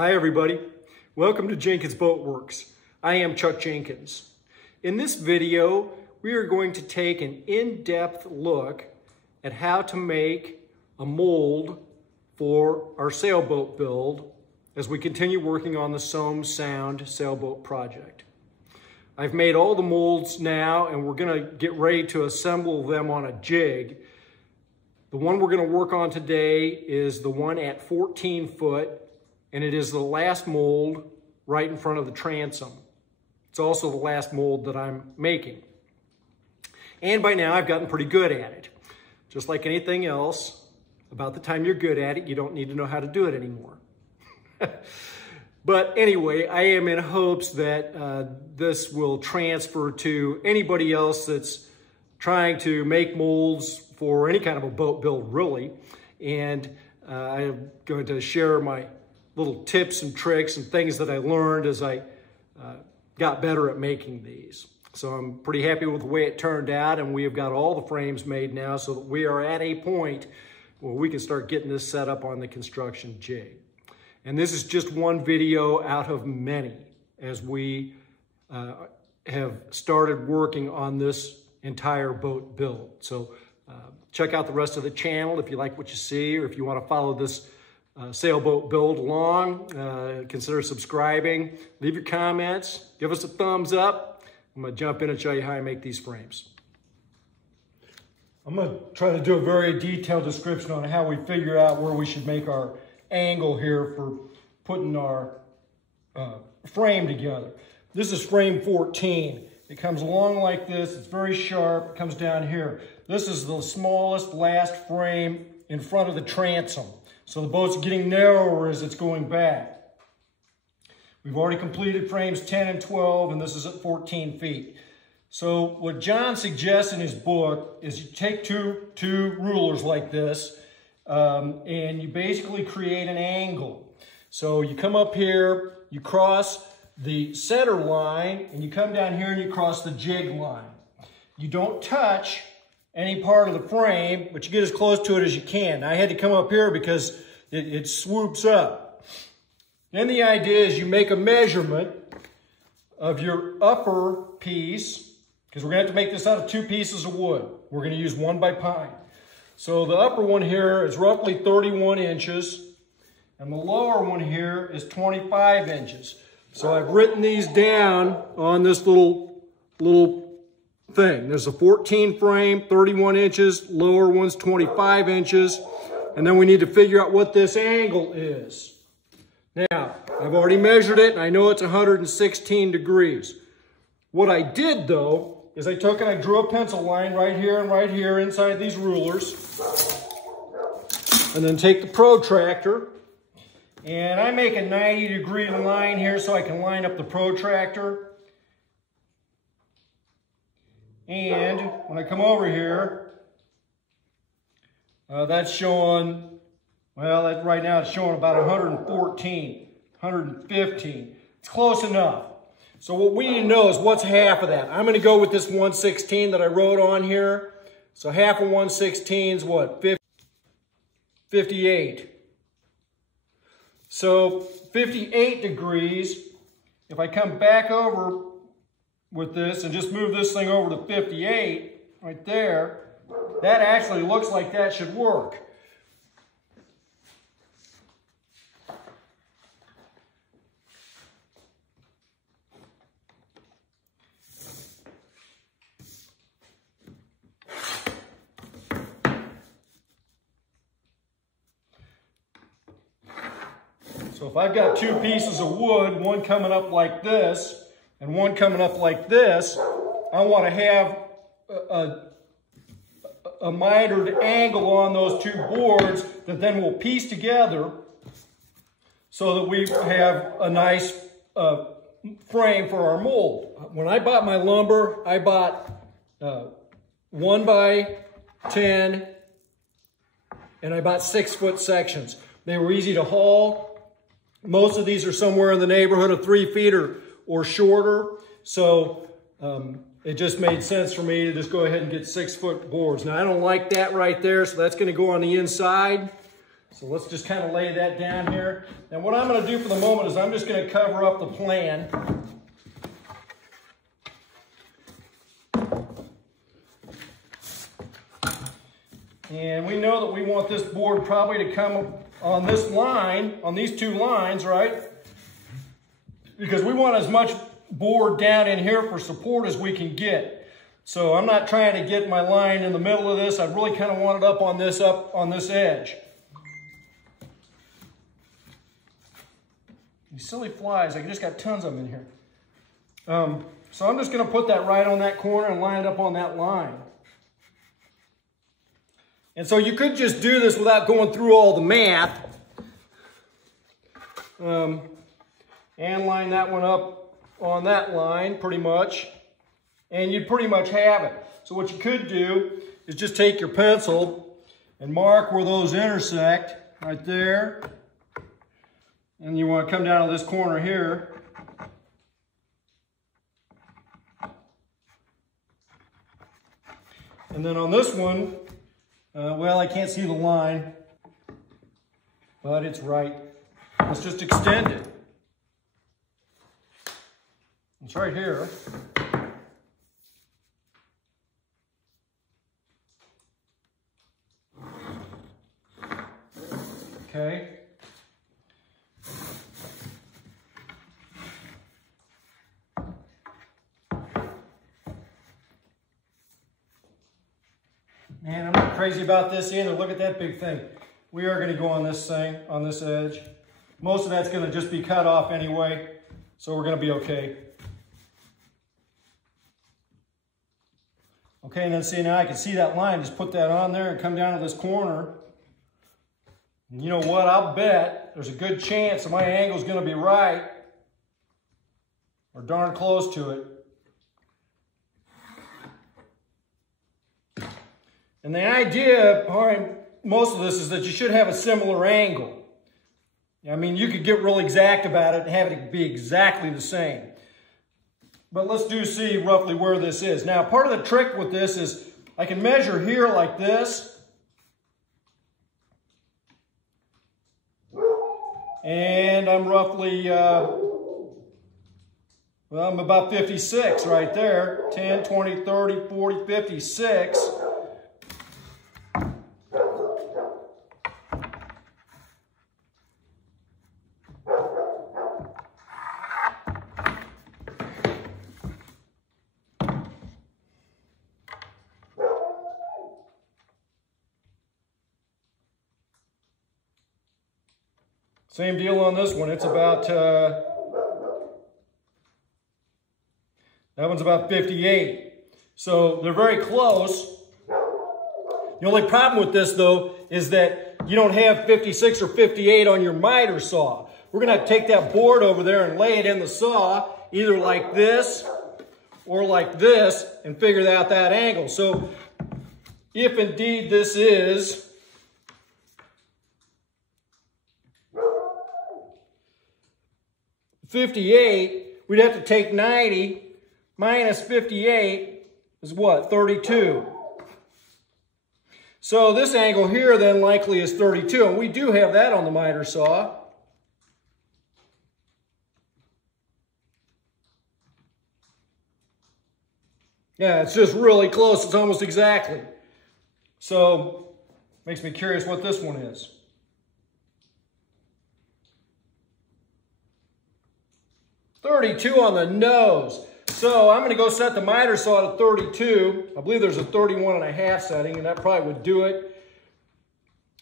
Hi everybody, welcome to Jenkins Boat Works. I am Chuck Jenkins. In this video, we are going to take an in-depth look at how to make a mold for our sailboat build as we continue working on the Somme Sound sailboat project. I've made all the molds now and we're going to get ready to assemble them on a jig. The one we're going to work on today is the one at 14 foot, and it is the last mold right in front of the transom. It's also the last mold that I'm making. And by now I've gotten pretty good at it. Just like anything else, about the time you're good at it, you don't need to know how to do it anymore. But anyway, I am in hopes that this will transfer to anybody else that's trying to make molds for any kind of a boat build, really. And I'm going to share my little tips and tricks and things that I learned as I got better at making these. So I'm pretty happy with the way it turned out, and we have got all the frames made now so that we are at a point where we can start getting this set up on the construction jig. And this is just one video out of many as we have started working on this entire boat build. So check out the rest of the channel if you like what you see, or if you want to follow this sailboat build along, consider subscribing, leave your comments, give us a thumbs up. I'm going to jump in and show you how I make these frames. I'm going to try to do a very detailed description on how we figure out where we should make our angle here for putting our frame together. This is frame 14. It comes along like this. It's very sharp. It comes down here. This is the smallest last frame in front of the transom. So the boat's getting narrower as it's going back. We've already completed frames 10 and 12, and this is at 14 feet. So what John suggests in his book is you take two rulers like this, and you basically create an angle. So you come up here, you cross the center line, and you come down here and you cross the jig line. You don't touch any part of the frame, but you get as close to it as you can. Now, I had to come up here because it swoops up. Then the idea is you make a measurement of your upper piece, because we're going to have to make this out of 2 pieces of wood. We're going to use 1 by pine. So the upper one here is roughly 31 inches, and the lower one here is 25 inches. So I've written these down on this little thing. There's a 14 frame, 31 inches, lower one's 25 inches, and then we need to figure out what this angle is. Now, I've already measured it, and I know it's 116 degrees. What I did, though, is I took and I drew a pencil line right here inside these rulers, and then take the protractor, and I make a 90-degree line here so I can line up the protractor. And when I come over here, that's showing, well, right now it's showing about 114, 115. It's close enough. So what we need to know is what's half of that. I'm going to go with this 116 that I wrote on here. So half of 116 is what? 58. So 58 degrees, if I come back over with this and just move this thing over to 58 right there, that actually looks like that should work. So if I've got 2 pieces of wood, one coming up like this and one coming up like this, I want to have a mitered angle on those 2 boards that then we'll piece together so that we have a nice frame for our mold. When I bought my lumber, I bought 1 by 10 and I bought 6-foot sections. They were easy to haul. Most of these are somewhere in the neighborhood of 3 feet or shorter. So it just made sense for me to just go ahead and get 6-foot boards. Now I don't like that right there, so that's going to go on the inside. So let's just kind of lay that down here. And what I'm going to do for the moment is I'm just going to cover up the plan. And we know that we want this board probably to come on this line, on these two lines, right? Because we want as much board down in here for support as we can get. So I'm not trying to get my line in the middle of this. I really kind of want it up on this edge. These silly flies, I just got tons of them in here. So I'm just going to put that right on that corner and line it up on that line. And so you could just do this without going through all the math. And line that one up on that line pretty much. And you'd pretty much have it. So what you could do is just take your pencil and mark where those intersect right there. And you want to come down to this corner here. And then on this one, well, I can't see the line, but it's right. Let's just extend it. It's right here. Okay. Man, I'm not crazy about this either. Look at that big thing. We are going to go on this thing, on this edge. Most of that's going to just be cut off anyway, so we're going to be okay. Okay, and then see, now I can see that line. Just put that on there and come down to this corner. And you know what? I'll bet there's a good chance that my angle is going to be right, or darn close to it. And the idea behind most of this is that you should have a similar angle. I mean, you could get real exact about it and have it be exactly the same. But let's see roughly where this is. Now, part of the trick with this is I can measure here like this. And I'm roughly, well, I'm about 56 right there. 10, 20, 30, 40, 56. Same deal on this one. It's about, that one's about 58. So they're very close. The only problem with this, though, is that you don't have 56 or 58 on your miter saw. We're going to take that board over there and lay it in the saw, either like this or like this, and figure out that angle. So if indeed this is 58, we'd have to take 90 minus 58 is what? 32. So this angle here then likely is 32, and we do have that on the miter saw. Yeah, it's just really close. It's almost exactly. So makes me curious what this one is. 32 on the nose. So I'm going to go set the miter saw to 32. I believe there's a 31.5 setting, and that probably would do it.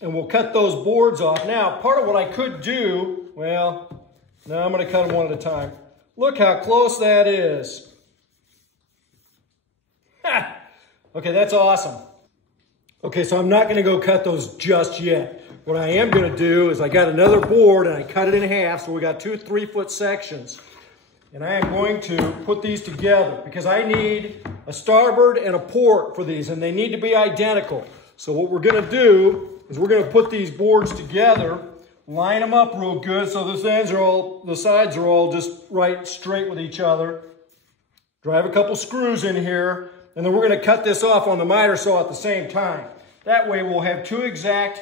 And we'll cut those boards off. Now, part of what I could do, well, no, I'm going to cut them one at a time. Look how close that is. Ha! Okay, that's awesome. Okay, so I'm not going to go cut those just yet. What I am going to do is I got another board, and I cut it in half, so we got two 3-foot sections. And I am going to put these together because I need a starboard and a port for these, and they need to be identical. So what we're going to do is we're going to put these boards together, line them up real good so the sides are all just right straight with each other. Drive a couple screws in here, and then we're going to cut this off on the miter saw at the same time. That way we'll have two exact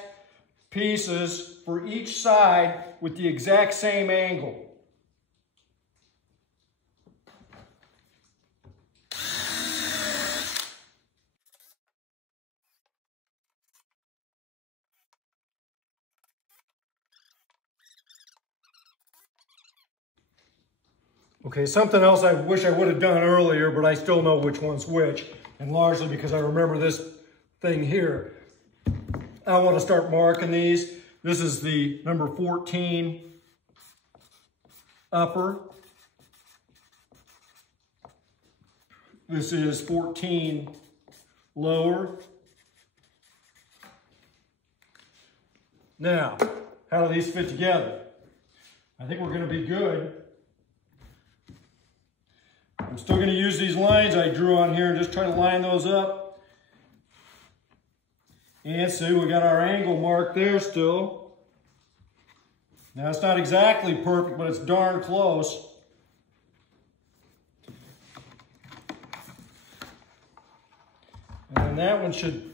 pieces for each side with the exact same angle. Okay, something else I wish I would have done earlier, but I still know which one's which, and largely because I remember this thing here. I want to start marking these. This is the number 14 upper. This is 14 lower. Now, how do these fit together? I think we're going to be good. I'm still going to use these lines I drew on here and just try to line those up. And see, we got our angle marked there still. Now, it's not exactly perfect, but it's darn close. And then that one should...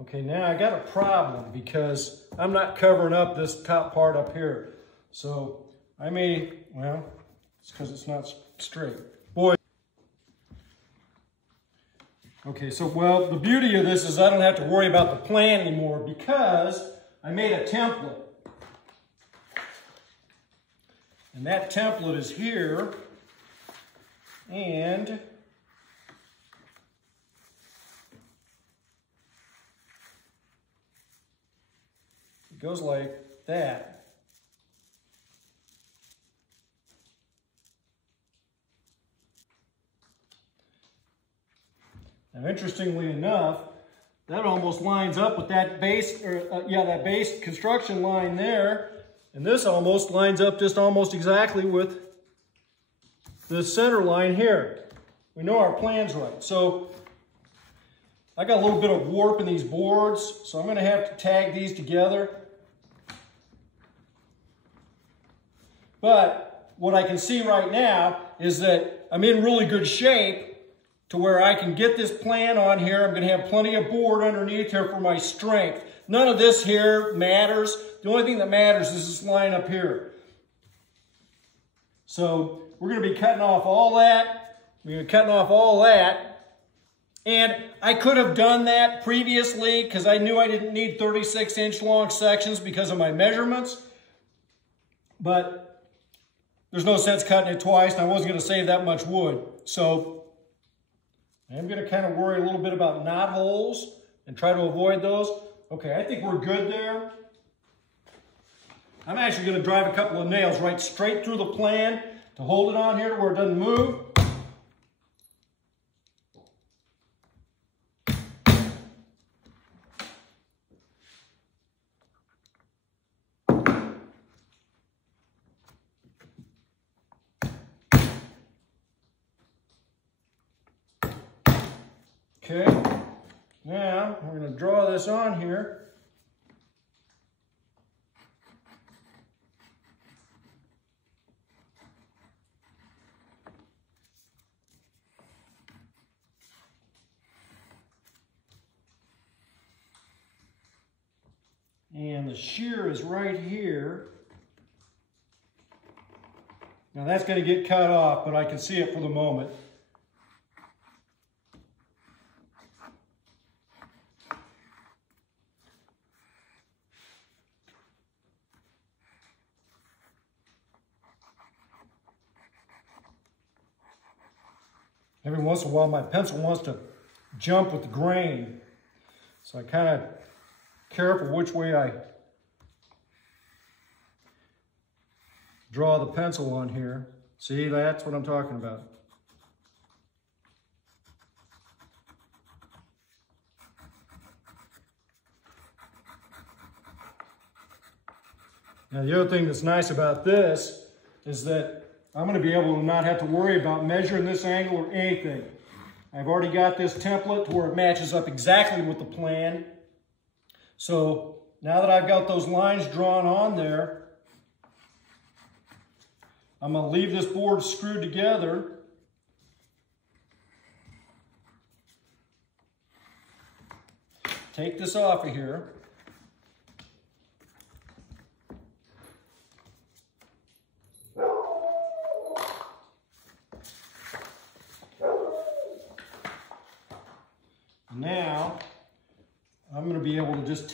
Okay, now I got a problem because I'm not covering up this top part up here. So I may, well, it's because it's not straight. Boy. Okay, so, well, the beauty of this is I don't have to worry about the plan anymore because I made a template. And that template is here. And it goes like that. Now, interestingly enough, that almost lines up with that base, that base construction line there. And this almost lines up just almost exactly with the center line here. We know our plan's right. So I got a little bit of warp in these boards, so I'm going to have to tag these together. But what I can see right now is that I'm in really good shape to where I can get this plan on here. I'm going to have plenty of board underneath here for my strength. None of this here matters. The only thing that matters is this line up here. So we're going to be cutting off all that. We're going to be cutting off all that. And I could have done that previously because I knew I didn't need 36-inch long sections because of my measurements. But there's no sense cutting it twice, and I wasn't going to save that much wood. So I'm going to kind of worry a little bit about knot holes and try to avoid those. Okay, I think we're good there. I'm actually going to drive a couple of nails right straight through the plan to hold it on here to where it doesn't move. Okay, now we're going to draw this on here. And the shear is right here. Now that's going to get cut off, but I can see it for the moment. Every once in a while, my pencil wants to jump with the grain. So I kind of careful which way I draw the pencil on here. See, that's what I'm talking about. Now, the other thing that's nice about this is that I'm going to be able to not have to worry about measuring this angle or anything. I've already got this template to where it matches up exactly with the plan. So now that I've got those lines drawn on there, I'm going to leave this board screwed together. take this off of here. Now, I'm going to be able to just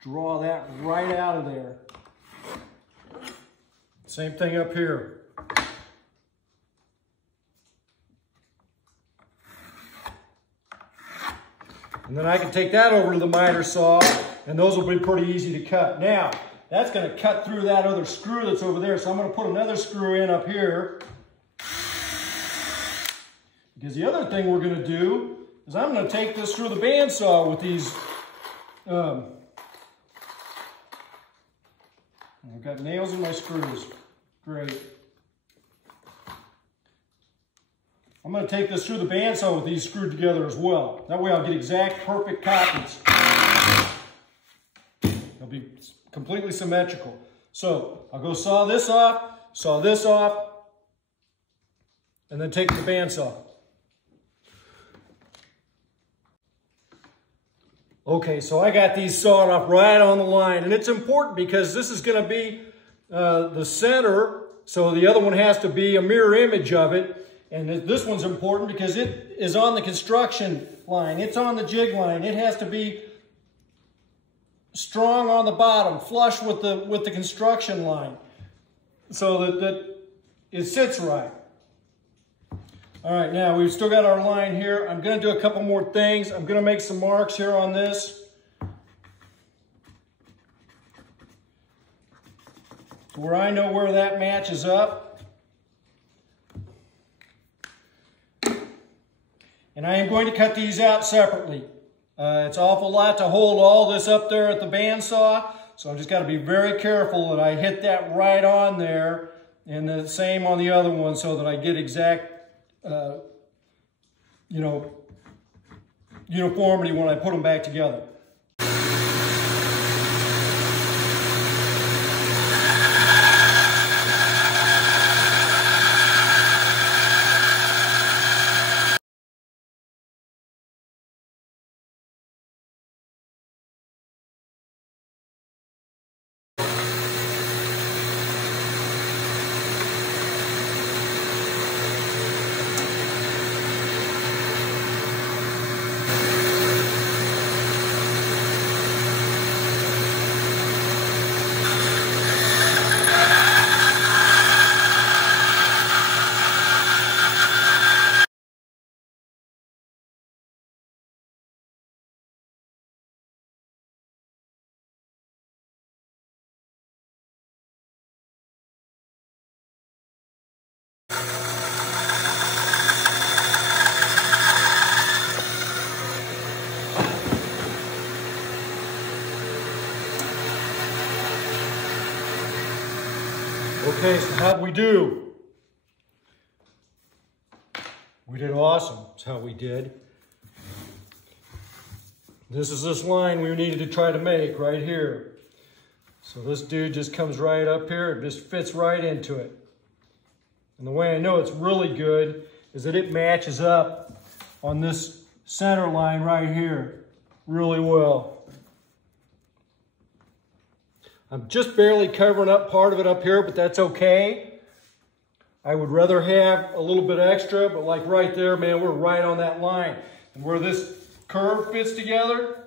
draw that right out of there. Same thing up here. And then I can take that over to the miter saw, and those will be pretty easy to cut. Now, that's going to cut through that other screw that's over there, so I'm going to put another screw in up here. Because the other thing we're going to do is I'm going to take this through the bandsaw with these. I've got nails in my screws. Great. I'm going to take this through the bandsaw with these screwed together as well. That way I'll get exact perfect copies. They'll be completely symmetrical. So I'll go saw this off, and then take the bandsaw. Okay, so I got these sawed off right on the line, and it's important because this is going to be the center, so the other one has to be a mirror image of it. And this one's important because it is on the construction line. It's on the jig line. It has to be strong on the bottom, flush with the construction line, so that it sits right. All right, now we've still got our line here. I'm going to do a couple more things. I'm going to make some marks here on this. To where I know where that matches up. And I am going to cut these out separately. It's an awful lot to hold all this up there at the bandsaw, so I've just got to be very careful that I hit that right on there, and the same on the other one, so that I get exact uniformity when I put them back together. Okay, so how'd we do? We did awesome. That's how we did. This is this line we needed to try to make right here. So this dude just comes right up here. It just fits right into it. And the way I know it's really good is that it matches up on this center line right here really well. I'm just barely covering up part of it up here, but that's okay. I would rather have a little bit extra, but like right there, man, we're right on that line. And where this curve fits together,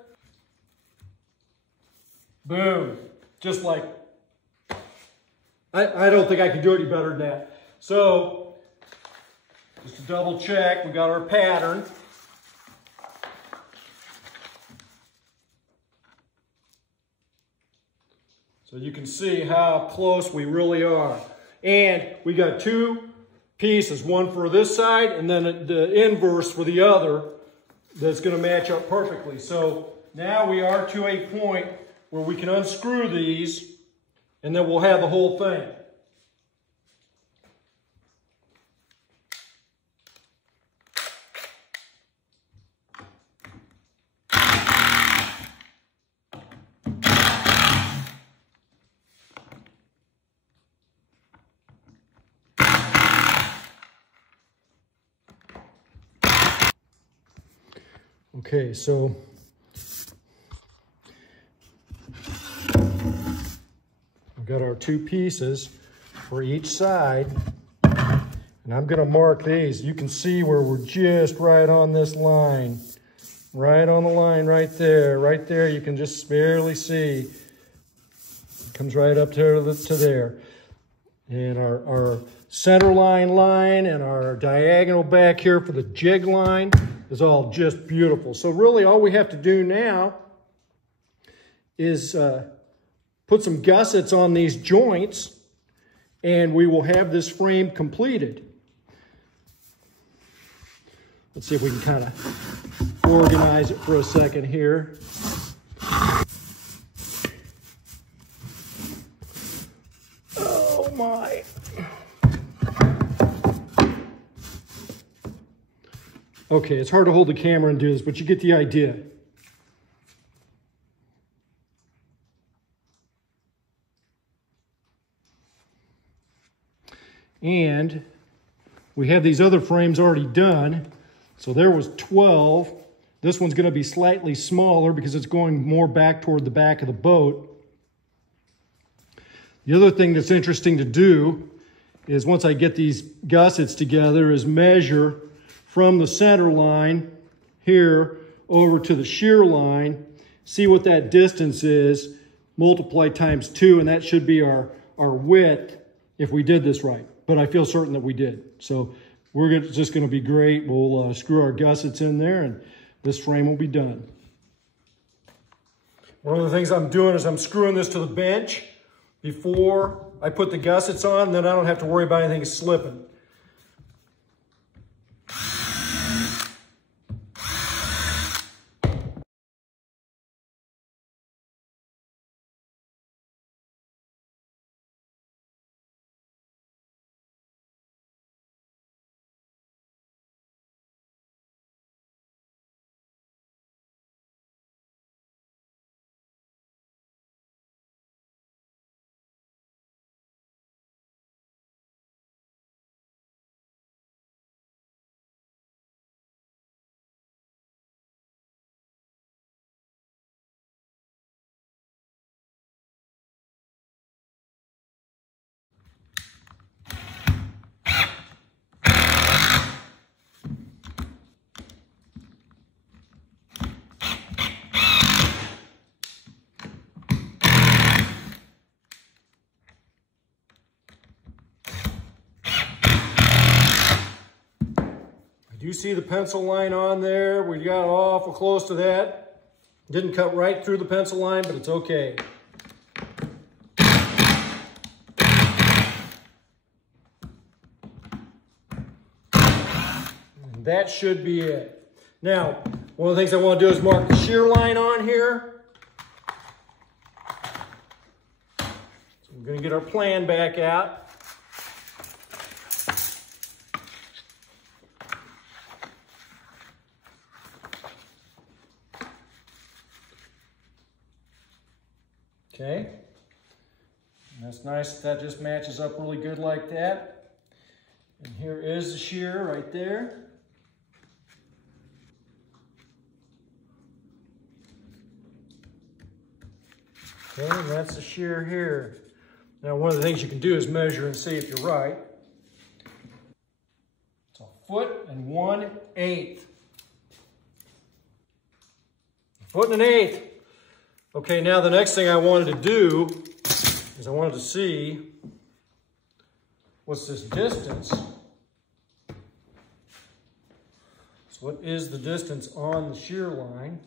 boom, just like, I don't think I can do any better than that. So, just to double check, we got our pattern. So you can see how close we really are. And we got two pieces, one for this side and then the inverse for the other that's going to match up perfectly. So now we are to a point where we can unscrew these and then we'll have the whole thing. Okay, so we've got our two pieces for each side, and I'm gonna mark these. You can see where we're just right on this line, right on the line right there, you can just barely see. It comes right up to there. And our center line and our diagonal back here for the jig line is all just beautiful. So really all we have to do now is put some gussets on these joints, and we will have this frame completed. Let's see if we can kind of organize it for a second here. Oh my. Okay, it's hard to hold the camera and do this, but you get the idea. And we have these other frames already done. So there was 12. This one's going to be slightly smaller because it's going more back toward the back of the boat. The other thing that's interesting to do is once I get these gussets together is measure from the center line here over to the shear line, see what that distance is, multiply times 2, and that should be our width if we did this right. But I feel certain that we did. So it's just going to be great. We'll screw our gussets in there, and this frame will be done. One of the things I'm doing is I'm screwing this to the bench before I put the gussets on, and then I don't have to worry about anything slipping. You see the pencil line on there? We got awful close to that. Didn't cut right through the pencil line, but it's okay. And that should be it. Now, one of the things I want to do is mark the shear line on here. So we're going to get our plan back out. Okay, and that's nice. That just matches up really good like that. And here is the shear right there. Okay, and that's the shear here. Now, one of the things you can do is measure and see if you're right. It's 1 1/8. 1 1/8. Okay, now the next thing I wanted to do is I wanted to see what's this distance. So what is the distance on the shear line?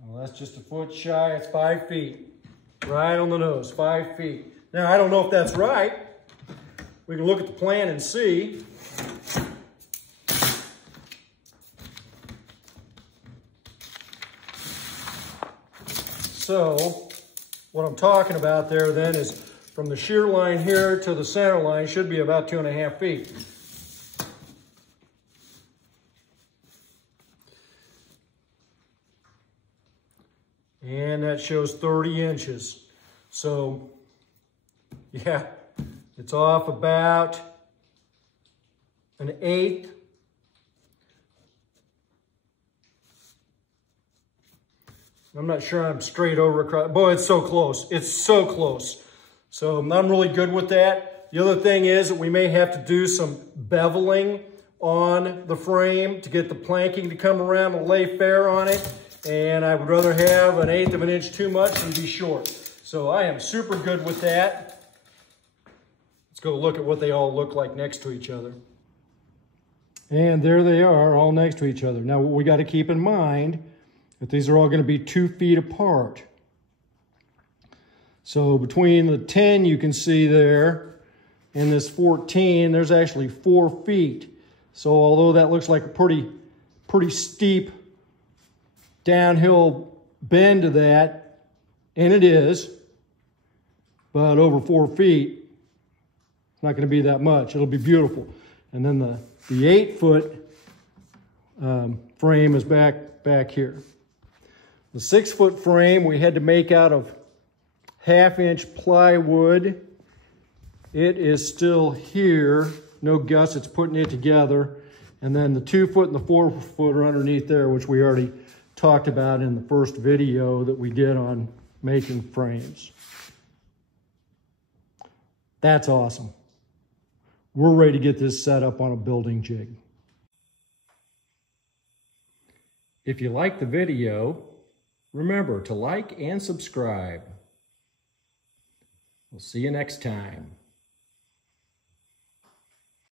Well, that's just a foot shy. It's 5 feet. Right on the nose, 5 feet. Now, I don't know if that's right. We can look at the plan and see. So, what I'm talking about there then is from the shear line here to the center line should be about 2.5 feet. And that shows 30 inches. So yeah, it's off about 1/8. I'm not sure I'm straight over across. Boy, it's so close. It's so close. So I'm really good with that. The other thing is that we may have to do some beveling on the frame to get the planking to come around and lay fair on it. And I would rather have 1/8 of an inch too much than be short. So I am super good with that. Let's go look at what they all look like next to each other. And there they are, all next to each other. Now what we got to keep in mind that these are all going to be 2 feet apart. So between the 10 you can see there and this 14, there's actually 4 feet. So although that looks like a pretty steep downhill bend to that, and it is, but over 4 feet, it's not going to be that much. It'll be beautiful. And then the 8-foot frame is back here. The 6-foot frame we had to make out of 1/2-inch plywood. It is still here. No gussets putting it together. And then the 2-foot and the 4-foot are underneath there, which we already talked about in the first video that we did on making frames. That's awesome. We're ready to get this set up on a building jig. If you like the video, remember to like and subscribe. We'll see you next time.